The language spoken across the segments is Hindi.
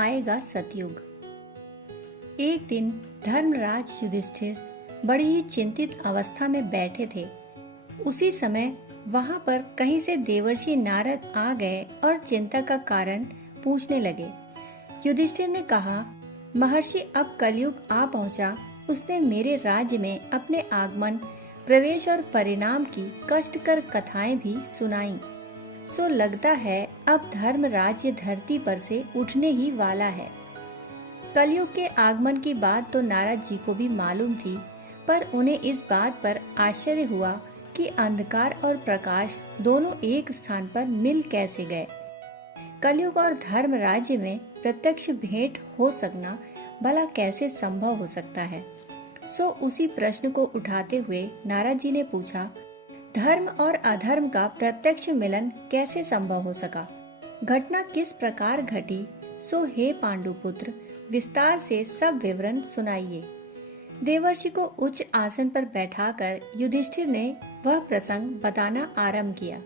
आएगा सतयुग। एक दिन धर्मराज युधिष्ठिर बड़ी ही चिंतित अवस्था में बैठे थे। उसी समय वहां पर कहीं से देवर्षि नारद आ गए और चिंता का कारण पूछने लगे। युधिष्ठिर ने कहा, महर्षि अब कलयुग आ पहुंचा। उसने मेरे राज्य में अपने आगमन, प्रवेश और परिणाम की कष्टकर कथाएं भी सुनाई। सो लगता है अब धर्म राज्य धरती पर से उठने ही वाला है। कलयुग के आगमन की बात तो नारद जी को भी मालूम थी, पर उन्हें इस बात पर आश्चर्य हुआ कि अंधकार और प्रकाश दोनों एक स्थान पर मिल कैसे गए। कलयुग और धर्म राज्य में प्रत्यक्ष भेंट हो सकना भला कैसे संभव हो सकता है। सो उसी प्रश्न को उठाते हुए नारद जी ने पूछा, धर्म और अधर्म का प्रत्यक्ष मिलन कैसे संभव हो सका? घटना किस प्रकार घटी? सो हे पांडुपुत्र, विस्तार से सब विवरण सुनाइए। देवर्षि को उच्च आसन पर बैठाकर युधिष्ठिर ने वह प्रसंग बताना आरंभ किया।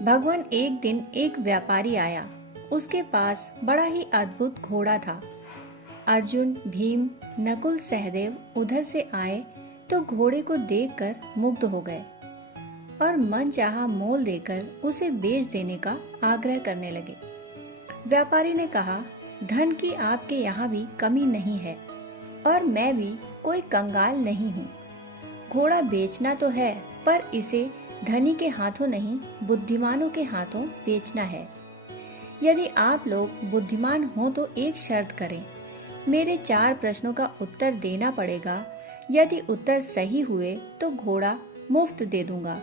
भगवान एक दिन एक व्यापारी आया। उसके पास बड़ा ही अद्भुत घोड़ा था। अर्जुन, भीम, नकुल, सहदेव उधर से आए तो घोड़े को देखकर मुग्ध हो गए और मन चाहा मोल देकर उसे बेच देने का आग्रह करने लगे। व्यापारी ने कहा, धन की आपके यहाँ भी कमी नहीं है और मैं भी कोई कंगाल नहीं हूँ। घोड़ा बेचना तो है, पर इसे धनी के हाथों नहीं, बुद्धिमानों के हाथों बेचना है। यदि आप लोग बुद्धिमान हो तो एक शर्त करें। मेरे 4 प्रश्नों का उत्तर देना पड़ेगा। यदि उत्तर सही हुए तो घोड़ा मुफ्त दे दूंगा,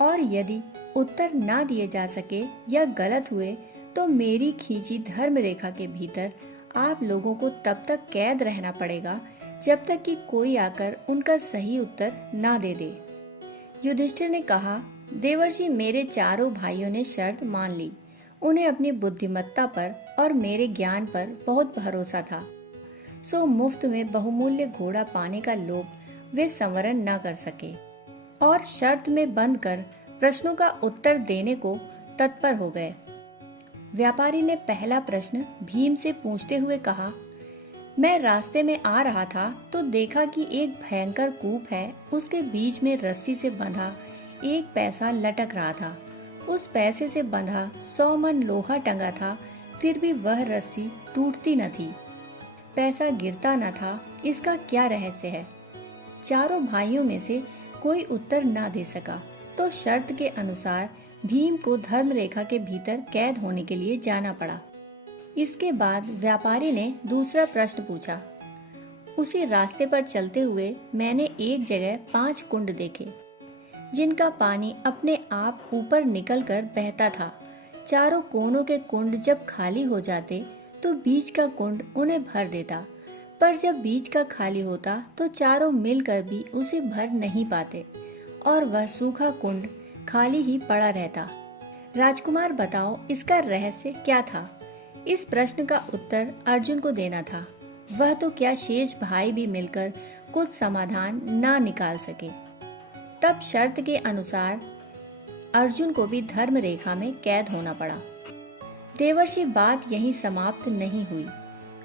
और यदि उत्तर ना दिए जा सके या गलत हुए तो मेरी खींची धर्म रेखा के भीतर आप लोगों को तब तक कैद रहना पड़ेगा जब तक कि कोई आकर उनका सही उत्तर ना दे दे। युधिष्ठिर ने कहा, देवर्षि, मेरे चारों भाइयों ने शर्त मान ली। उन्हें अपनी बुद्धिमत्ता पर और मेरे ज्ञान पर बहुत भरोसा था। सो मुफ्त में बहुमूल्य घोड़ा पाने का लोभ वे संवरण न कर सके और शर्त में बंद कर प्रश्नों का उत्तर देने को तत्पर हो गए। व्यापारी ने पहला प्रश्न भीम से पूछते हुए कहा, मैं रास्ते में आ रहा था तो देखा कि एक भयंकर कूप है। उसके बीच में रस्सी से बंधा एक पैसा लटक रहा था। उस पैसे से बंधा 100 मन लोहा टंगा था, फिर भी वह रस्सी टूटती न थी। पैसा गिरता न था। इसका क्या रहस्य है? चारों भाइयों में से कोई उत्तर न दे सका तो शर्त के अनुसार भीम को धर्म रेखा के भीतर कैद होने के लिए जाना पड़ा। इसके बाद व्यापारी ने दूसरा प्रश्न पूछा। उसी रास्ते पर चलते हुए मैंने एक जगह 5 कुंड देखे, जिनका पानी अपने आप ऊपर निकलकर बहता था। चारों कोनों के कुंड जब खाली हो जाते तो बीच का कुंड उन्हें भर देता, पर जब बीच का खाली होता तो चारों मिलकर भी उसे भर नहीं पाते और वह सूखा कुंड खाली ही पड़ा रहता। राजकुमार, बताओ इसका रहस्य क्या था? इस प्रश्न का उत्तर अर्जुन को देना था। वह तो क्या शेष भाई भी मिलकर कुछ समाधान ना निकाल सके। तब शर्त के अनुसार अर्जुन को भी धर्म रेखा में कैद होना पड़ा। देवर्षि, बात यहीं समाप्त नहीं हुई।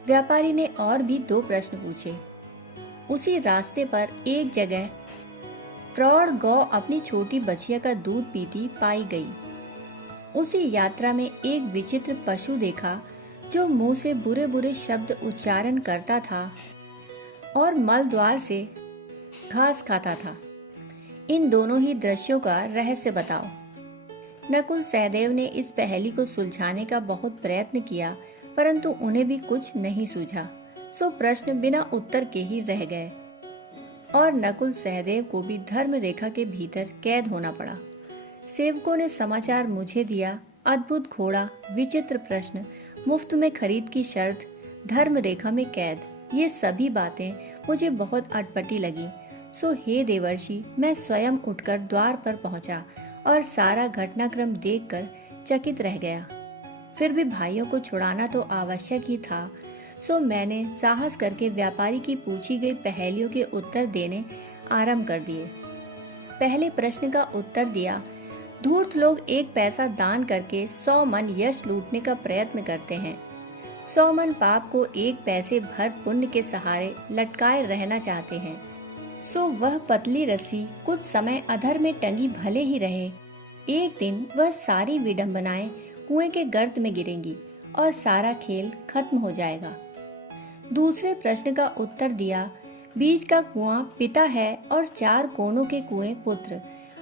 व्यापारी ने और भी 2 प्रश्न पूछे। उसी रास्ते पर एक जगह प्रौढ़ गौ अपनी छोटी बछिया का दूध पीती पाई गई। उसी यात्रा में एक विचित्र पशु देखा जो मुंह से बुरे बुरे शब्द उच्चारण करता था और मल द्वार से घास खाता था। इन दोनों ही दृश्यों का रहस्य बताओ। नकुल, सहदेव ने इस पहेली को सुलझाने का बहुत प्रयत्न किया, परंतु उन्हें भी कुछ नहीं सूझा। सो प्रश्न बिना उत्तर के ही रह गए और नकुल सहदेव को भी धर्म रेखा के भीतर कैद होना पड़ा। सेवकों ने समाचार मुझे दिया। अद्भुत घोड़ा, विचित्र प्रश्न, मुफ्त में खरीद की शर्त, धर्म रेखा में कैद, ये सभी बातें मुझे बहुत अटपटी लगी। सो हे देवर्षि, मैं स्वयं उठकर द्वार पर पहुंचा और सारा घटनाक्रम देखकर चकित रह गया। फिर भी भाइयों को छुड़ाना तो आवश्यक ही था। सो मैंने साहस करके व्यापारी की पूछी गई पहेलियों के उत्तर देने आरंभ कर दिए। पहले प्रश्न का उत्तर दिया, धूर्त लोग एक पैसा दान करके 100 मन यश लूटने का प्रयत्न करते हैं। 100 मन पाप को 1 पैसे भर पुण्य के सहारे लटकाए रहना चाहते हैं। सो वह पतली रस्सी कुछ समय अधर में टंगी भले ही रहे, एक दिन वह सारी विडंबनाएं कुएं के गर्त में गिरेंगी और सारा खेल खत्म हो जाएगा। दूसरे प्रश्न का उत्तर दिया, बीच का कुआं पिता है और 4 कोनों के कुएं पुत्र।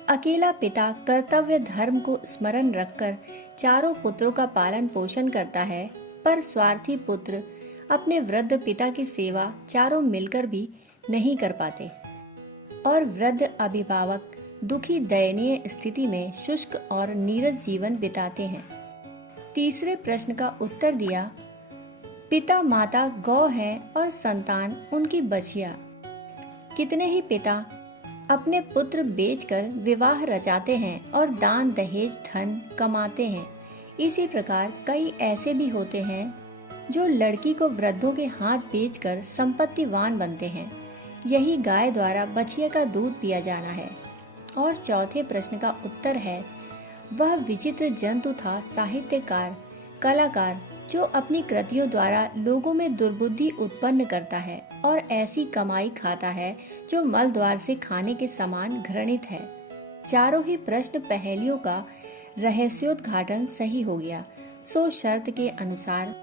अकेला पिता कर्तव्य धर्म को स्मरण रखकर चारों पुत्रों का पालन पोषण करता है, पर स्वार्थी पुत्र अपने वृद्ध पिता की सेवा चारों मिलकर भी नहीं कर पाते और वृद्ध अभिभावक दुखी दयनीय स्थिति में शुष्क और नीरस जीवन बिताते हैं। तीसरे प्रश्न का उत्तर दिया, पिता माता गौ है और संतान उनकी बछिया। कितने ही पिता अपने पुत्र बेचकर विवाह रचाते हैं और दान दहेज धन कमाते हैं। इसी प्रकार कई ऐसे भी होते हैं जो लड़की को वृद्धों के हाथ बेचकर संपत्तिवान बनते हैं। यही गाय द्वारा बछिया का दूध पिया जाना है। और चौथे प्रश्न का उत्तर है, वह विचित्र जंतु था साहित्यकार, कलाकार, जो अपनी कृतियों द्वारा लोगों में दुर्बुद्धि उत्पन्न करता है और ऐसी कमाई खाता है जो मल द्वार से खाने के समान घृणित है। चारों ही प्रश्न पहेलियों का रहस्योद्घाटन सही हो गया। सो शर्त के अनुसार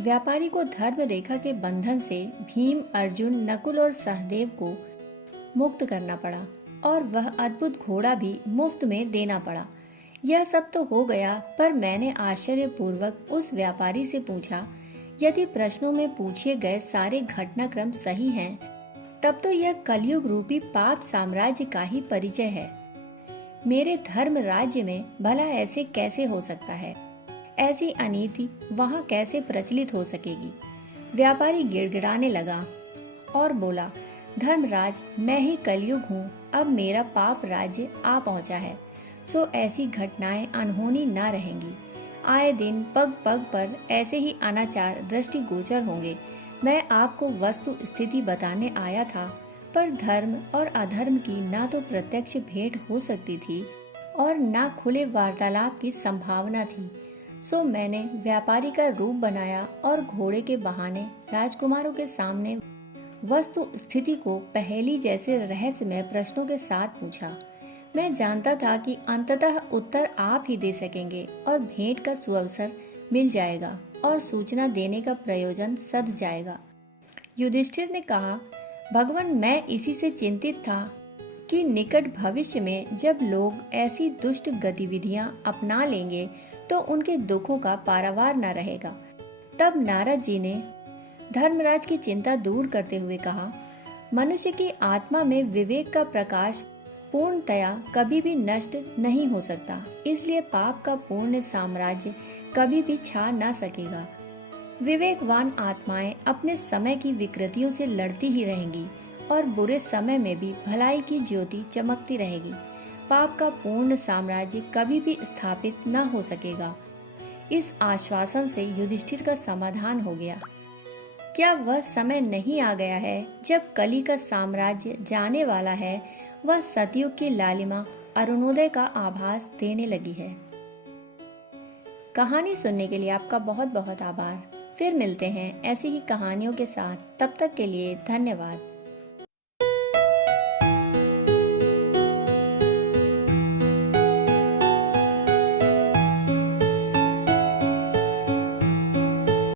व्यापारी को धर्म रेखा के बंधन से भीम, अर्जुन, नकुल और सहदेव को मुक्त करना पड़ा और वह अद्भुत घोड़ा भी मुफ्त में देना पड़ा। यह सब तो हो गया, पर मैंने आश्चर्यपूर्वक उस व्यापारी से पूछा, यदि प्रश्नों में पूछे गए सारे घटनाक्रम सही हैं, तब तो यह कलयुग रूपी पाप साम्राज्य का ही परिचय है। मेरे धर्म राज्य में भला ऐसे कैसे हो सकता है? ऐसी अनीति वहाँ कैसे प्रचलित हो सकेगी? व्यापारी गिड़गिड़ाने लगा और बोला, धर्मराज, मैं ही कलयुग हूँ। अब मेरा पाप राज्य आ पहुँचा है, सो ऐसी घटनाएं अनहोनी न रहेंगी। आए दिन पग पग पर ऐसे ही अनाचार दृष्टिगोचर होंगे। मैं आपको वस्तु स्थिति बताने आया था, पर धर्म और अधर्म की ना तो प्रत्यक्ष भेंट हो सकती थी और ना खुले वार्तालाप की संभावना थी। सो मैंने व्यापारी का रूप बनाया और घोड़े के बहाने राजकुमारों के सामने वस्तु स्थिति को पहेली जैसे रहस्यमय प्रश्नों के साथ पूछा। मैं जानता था कि अंततः उत्तर आप ही दे सकेंगे और भेंट का सुअवसर मिल जाएगा और सूचना देने का प्रयोजन सध जाएगा। युधिष्ठिर ने कहा, भगवान, मैं इसी से चिंतित था कि निकट भविष्य में जब लोग ऐसी दुष्ट गतिविधियां अपना लेंगे तो उनके दुखों का पारावार न रहेगा। तब नारद जी ने धर्मराज की चिंता दूर करते हुए कहा, मनुष्य की आत्मा में विवेक का प्रकाश पूर्णतया कभी भी नष्ट नहीं हो सकता, इसलिए पाप का पूर्ण साम्राज्य कभी भी छा न सकेगा। विवेकवान आत्माएं अपने समय की विकृतियों से लड़ती ही रहेंगी और बुरे समय में भी भलाई की ज्योति चमकती रहेगी। पाप का पूर्ण साम्राज्य कभी भी स्थापित न हो सकेगा। इस आश्वासन से युधिष्ठिर का समाधान हो गया। क्या वह समय नहीं आ गया है जब कली का साम्राज्य जाने वाला है? वह सतयुग की लालिमा अरुणोदय का आभास देने लगी है। कहानी सुनने के लिए आपका बहुत बहुत आभार। फिर मिलते हैं ऐसी ही कहानियों के साथ। तब तक के लिए धन्यवाद।